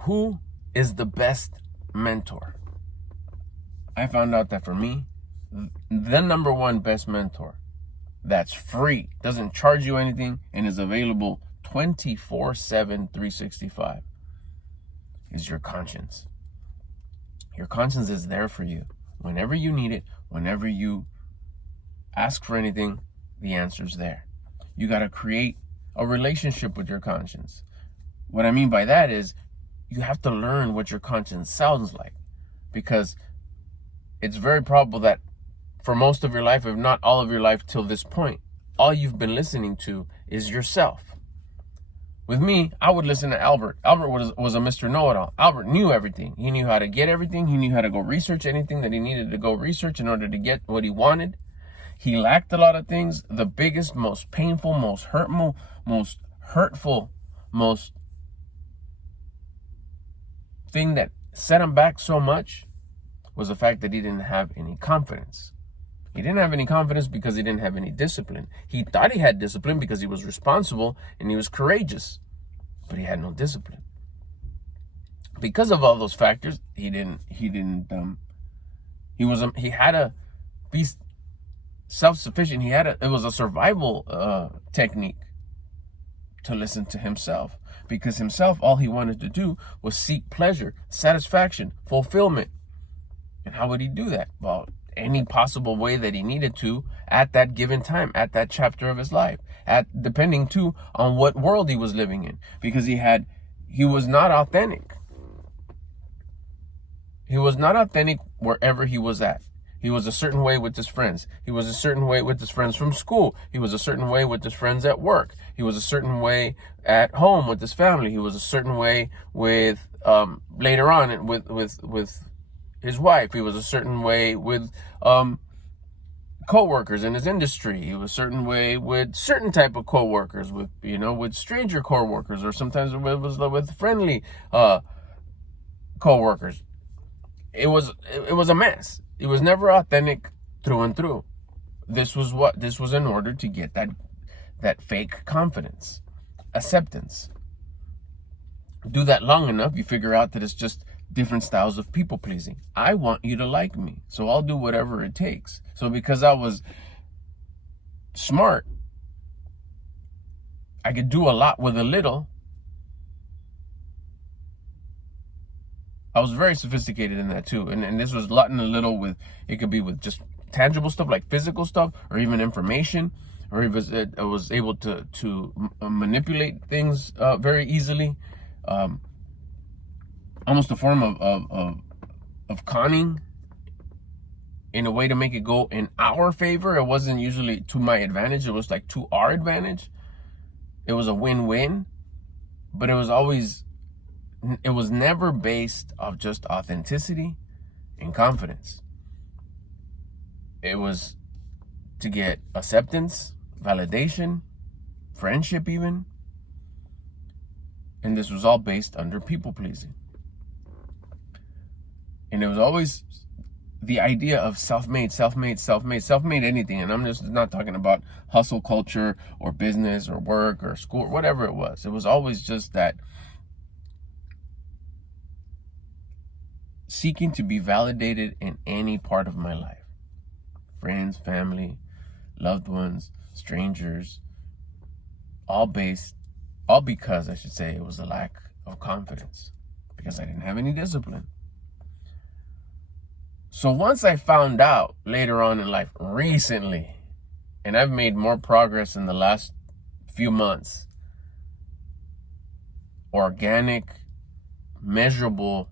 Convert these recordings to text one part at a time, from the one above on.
Who is the best mentor? I found out that for me, the number one best mentor that's free, doesn't charge you anything, and is available 24/7, 365 is your conscience. Your conscience is there for you. Whenever you need it, whenever you ask for anything, the answer's there. You got to create a relationship with your conscience. What I mean by that is you have to learn what your conscience sounds like, because it's very probable that for most of your life, if not all of your life till this point, all you've been listening to is yourself. With me, I would listen to Albert. Albert was a Mr. Know-It-All. Albert knew everything. He knew how to get everything. He knew how to go research anything that he needed to go research in order to get what he wanted. He lacked a lot of things. The biggest, most painful, most hurtful, most thing that set him back so much was the fact that he didn't have any confidence. He didn't have any confidence because he didn't have any discipline. He thought he had discipline because he was responsible and he was courageous, but he had no discipline. Because of all those factors, he had to be self-sufficient. It was a survival technique to listen to himself, because himself, all he wanted to do was seek pleasure, satisfaction, fulfillment. And how would he do that? Well, any possible way that he needed to at that given time, at that chapter of his life, depending too on what world he was living in, because he was not authentic. He was not authentic wherever he was at. He was a certain way with his friends. He was a certain way with his friends from school. He was a certain way with his friends at work. He was a certain way at home with his family. He was a certain way with later on with his wife. He was a certain way with co-workers in his industry. He was a certain way with certain type of co-workers, with stranger co-workers, or sometimes it was with friendly co-workers. It was a mess. It was never authentic through and through. This was in order to get that fake confidence, acceptance. Do that long enough, you figure out that it's just different styles of people pleasing. I want you to like me, so I'll do whatever it takes. So because I was smart, I could do a lot with a little. I was very sophisticated in that too. And this was a lot in a little with, it could be with just tangible stuff like physical stuff, or even information, or even I was able to manipulate things very easily. Almost a form of conning in a way to make it go in our favor. It wasn't usually to my advantage. It was like to our advantage. It was a win-win, but it was never based off just authenticity and confidence. It was to get acceptance, validation, friendship even. And this was all based under people pleasing. And it was always the idea of self-made anything. And I'm just not talking about hustle culture or business or work or school, whatever it was. It was always just that seeking to be validated in any part of my life. Friends, family, loved ones, strangers, all because I should say it was a lack of confidence, because I didn't have any discipline. So once I found out later on in life, recently, and I've made more progress in the last few months, organic, measurable,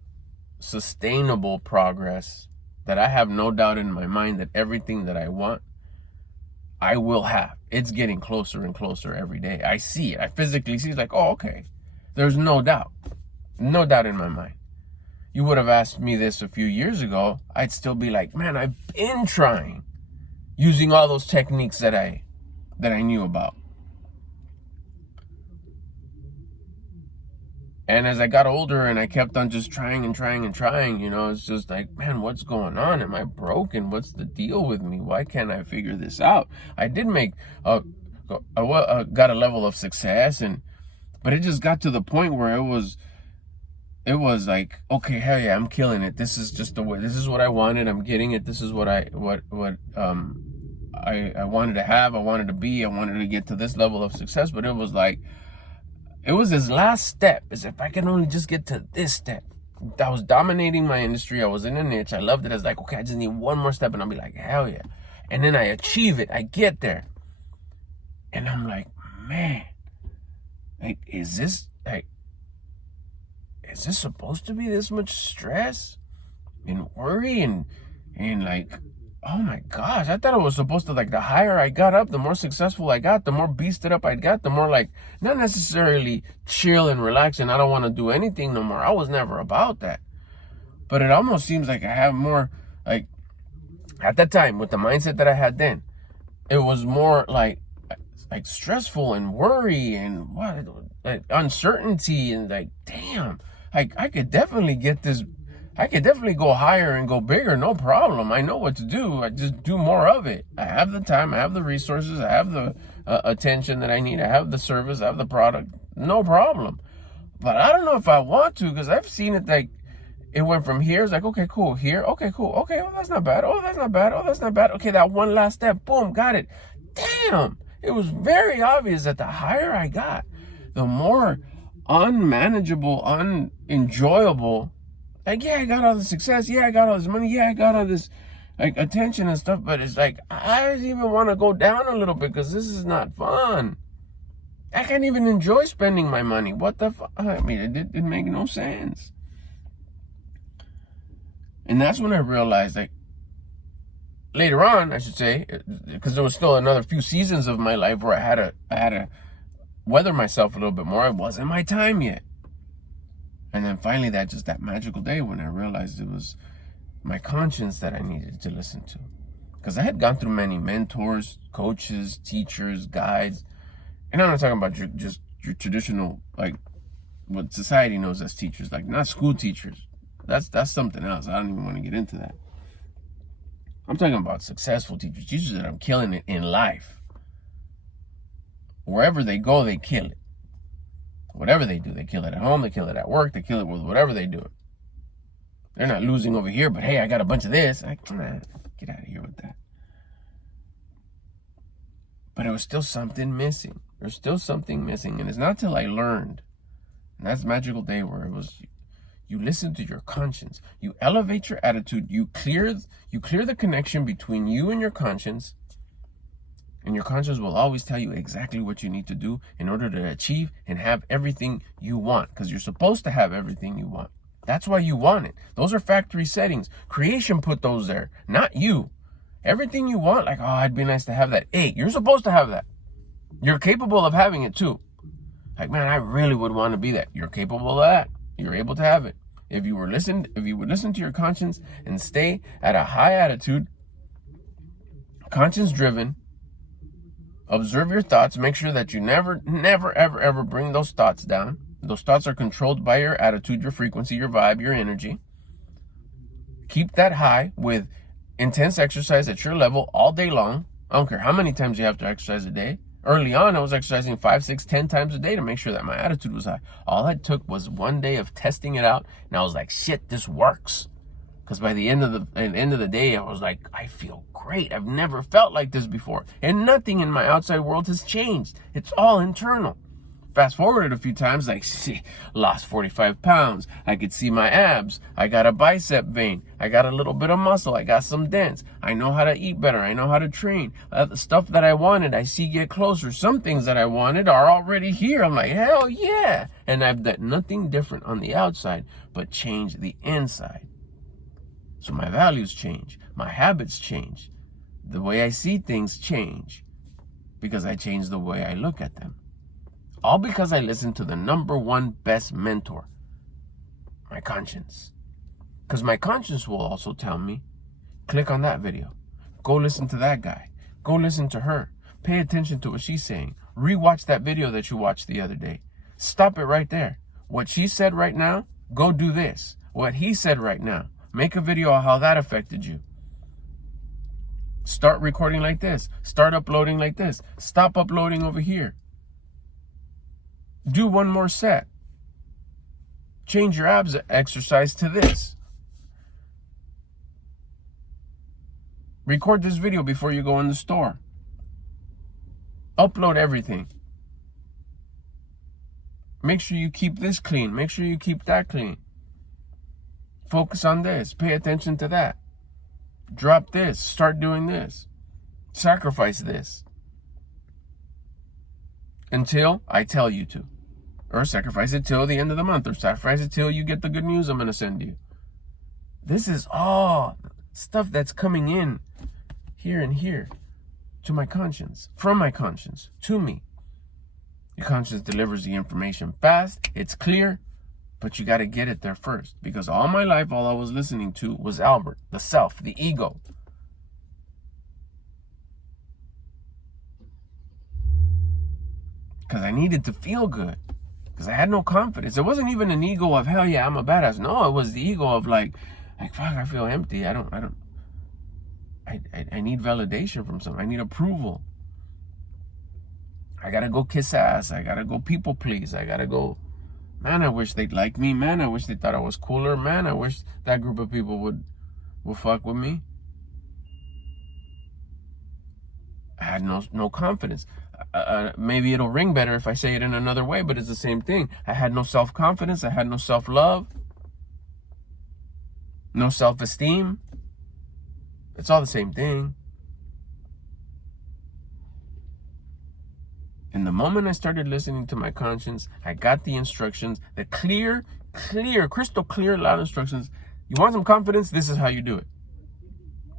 sustainable progress, that I have no doubt in my mind that everything that I want, I will have. It's getting closer and closer every day. I see it. I physically see it, like, oh, okay. There's no doubt. No doubt in my mind. You would have asked me this a few years ago, I'd still be like, man, I've been trying, using all those techniques that I knew about. And as I got older and I kept on just trying, it's just like, man, what's going on? Am I broken? What's the deal with me? Why can't I figure this out? I did got a level of success, but it just got to the point where it it was like, okay, hell yeah, I'm killing it. This is just the way. This is what I wanted. I'm getting it. This is what I wanted to have. I wanted to be. I wanted to get to this level of success. But it was like, it was this last step. As if I can only just get to this step. I was dominating my industry. I was in a niche. I loved it. I was like, okay, I just need one more step, and I'll be like, hell yeah. And then I achieve it. I get there, and I'm like, man, like, is this supposed to be this much stress and worry and like, oh my gosh, I thought it was supposed to, like, the higher I got up, the more successful I got, the more beasted up I got, the more, like, not necessarily chill and relax and I don't want to do anything no more. I was never about that. But it almost seems like I have more, like, at that time, with the mindset that I had then, it was more like stressful and worry and like uncertainty and like, damn, like I could definitely get this. I could definitely go higher and go bigger, no problem. I know what to do. I just do more of it. I have the time. I have the resources. I have the attention that I need. I have the service. I have the product. No problem. But I don't know if I want to, because I've seen it like, it went from here. It's like, okay, cool. Here. Okay, cool. Okay, oh, that's not bad. Oh, that's not bad. Oh, that's not bad. Okay, that one last step. Boom, got it. Damn. It was very obvious that the higher I got, the more unmanageable, unenjoyable. Like, yeah, I got all the success. Yeah, I got all this money. Yeah, I got all this, like, attention and stuff. But it's like, I even want to go down a little bit because this is not fun. I can't even enjoy spending my money. What the fuck? I mean, it didn't make no sense. And that's when I realized, like, later on, I should say, because there was still another few seasons of my life where I had to weather myself a little bit more. It wasn't my time yet. And then finally, that magical day when I realized it was my conscience that I needed to listen to. Because I had gone through many mentors, coaches, teachers, guides. And I'm not talking about your traditional, like, what society knows as teachers, like, not school teachers. That's something else. I don't even want to get into that. I'm talking about successful teachers that are killing it in life. Wherever they go, they kill it. Whatever they do, they kill it at home, they kill it at work, they kill it with whatever they do. They're not losing over here, but hey, I got a bunch of this. Nah, get out of here with that. But it was still something missing. There's still something missing. And it's not till I learned. And that's magical day where it was, you listen to your conscience. You elevate your attitude. You clear the connection between you and your conscience. And your conscience will always tell you exactly what you need to do in order to achieve and have everything you want. Because you're supposed to have everything you want. That's why you want it. Those are factory settings. Creation put those there, not you. Everything you want, like, oh, it'd be nice to have that. Hey, you're supposed to have that. You're capable of having it too. Like, man, I really would want to be that. You're capable of that. You're able to have it. If you would listen to your conscience and stay at a high attitude, conscience driven, observe your thoughts, make sure that you never, ever bring those thoughts down. Those thoughts are controlled by your attitude, your frequency, your vibe, your energy. Keep that high with intense exercise at your level all day long. I don't care how many times you have to exercise a day. Early on, I was exercising 5, 6, 10 times a day to make sure that my attitude was high. All it took was one day of testing it out, and I was like, shit, this works. Because by the end of the day, I was like, I feel great. I've never felt like this before. And nothing in my outside world has changed. It's all internal. Fast forwarded a few times, like, shit, lost 45 pounds. I could see my abs. I got a bicep vein. I got a little bit of muscle. I got some dents. I know how to eat better. I know how to train. The stuff that I wanted, I see get closer. Some things that I wanted are already here. I'm like, hell yeah. And I've done nothing different on the outside but change the inside. So my values change. My habits change. The way I see things change because I change the way I look at them. All because I listened to the number one best mentor, my conscience. Because my conscience will also tell me, click on that video. Go listen to that guy. Go listen to her. Pay attention to what she's saying. Rewatch that video that you watched the other day. Stop it right there. What she said right now, go do this. What he said right now, make a video on how that affected you. Start recording like this. Start uploading like this. Stop uploading over here. Do one more set. Change your abs exercise to this. Record this video before you go in the store. Upload everything. Make sure you keep this clean. Make sure you keep that clean. Focus on this. Pay attention to that. Drop this. Start doing this. Sacrifice this. Until I tell you to. Or sacrifice it till the end of the month. Or sacrifice it till you get the good news I'm going to send you. This is all stuff that's coming in here and here to my conscience. From my conscience to me. Your conscience delivers the information fast. It's clear. But you got to get it there first. Because all my life, all I was listening to was Albert. The self. The ego. Because I needed to feel good. Because I had no confidence. It wasn't even an ego of, hell yeah, I'm a badass. No, it was the ego of like fuck, I feel empty. I need validation from someone. I need approval. I gotta go kiss ass. I gotta go people please. I gotta go, man, I wish they'd like me. Man, I wish they thought I was cooler. Man, I wish that group of people would fuck with me. I had no confidence. Maybe it'll ring better if I say it in another way, but it's the same thing. I had no self-confidence. I had no self-love. No self-esteem. It's all the same thing. And the moment I started listening to my conscience, I got the instructions, the clear, crystal clear, loud instructions. You want some confidence? This is how you do it.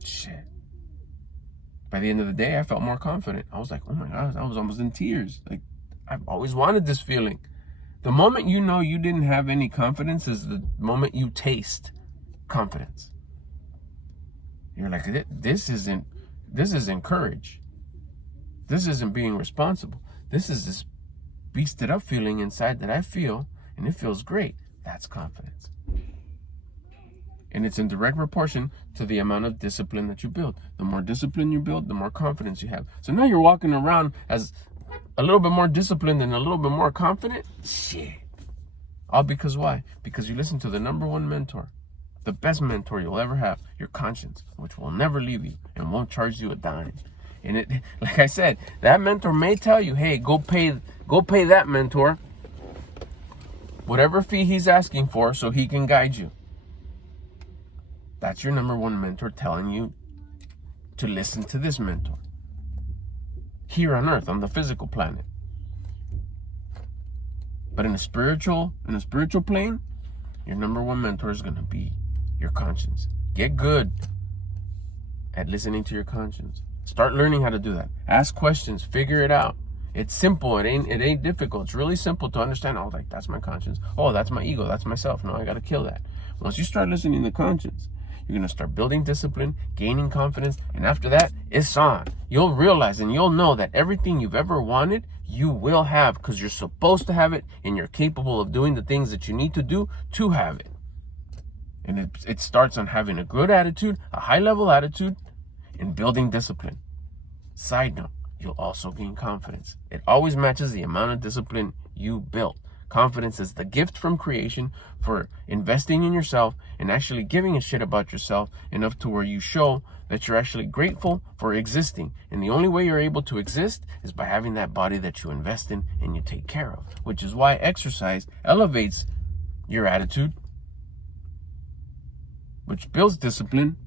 Shit. By the end of the day, I felt more confident. I was like, oh my gosh, I was almost in tears. Like, I've always wanted this feeling. The moment you know you didn't have any confidence is the moment you taste confidence. You're like, this isn't courage. This isn't being responsible. This is this beasted up feeling inside that I feel, and it feels great. That's confidence. And it's in direct proportion to the amount of discipline that you build. The more discipline you build, the more confidence you have. So now you're walking around as a little bit more disciplined and a little bit more confident. Shit. All because why? Because you listen to the number one mentor. The best mentor you'll ever have. Your conscience. Which will never leave you and won't charge you a dime. And it, like I said, that mentor may tell you, hey, go pay that mentor whatever fee he's asking for so he can guide you. That's your number one mentor telling you to listen to this mentor. Here on earth, on the physical planet. But in a spiritual plane, your number one mentor is going to be your conscience. Get good at listening to your conscience. Start learning how to do that. Ask questions, figure it out. It's simple. It ain't difficult. It's really simple to understand. Oh, like that's my conscience. Oh, that's my ego. That's myself. No, I got to kill that. Once you start listening to conscience, you're going to start building discipline, gaining confidence, and after that, it's on. You'll realize and you'll know that everything you've ever wanted, you will have because you're supposed to have it and you're capable of doing the things that you need to do to have it. And it starts on having a good attitude, a high-level attitude, and building discipline. Side note, you'll also gain confidence. It always matches the amount of discipline you built. Confidence is the gift from creation for investing in yourself and actually giving a shit about yourself enough to where you show that you're actually grateful for existing. And the only way you're able to exist is by having that body that you invest in and you take care of, which is why exercise elevates your attitude, which builds discipline,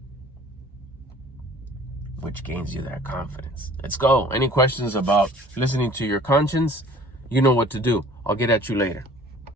which gains you that confidence. Let's go. Any questions about listening to your conscience? You know what to do. I'll get at you later.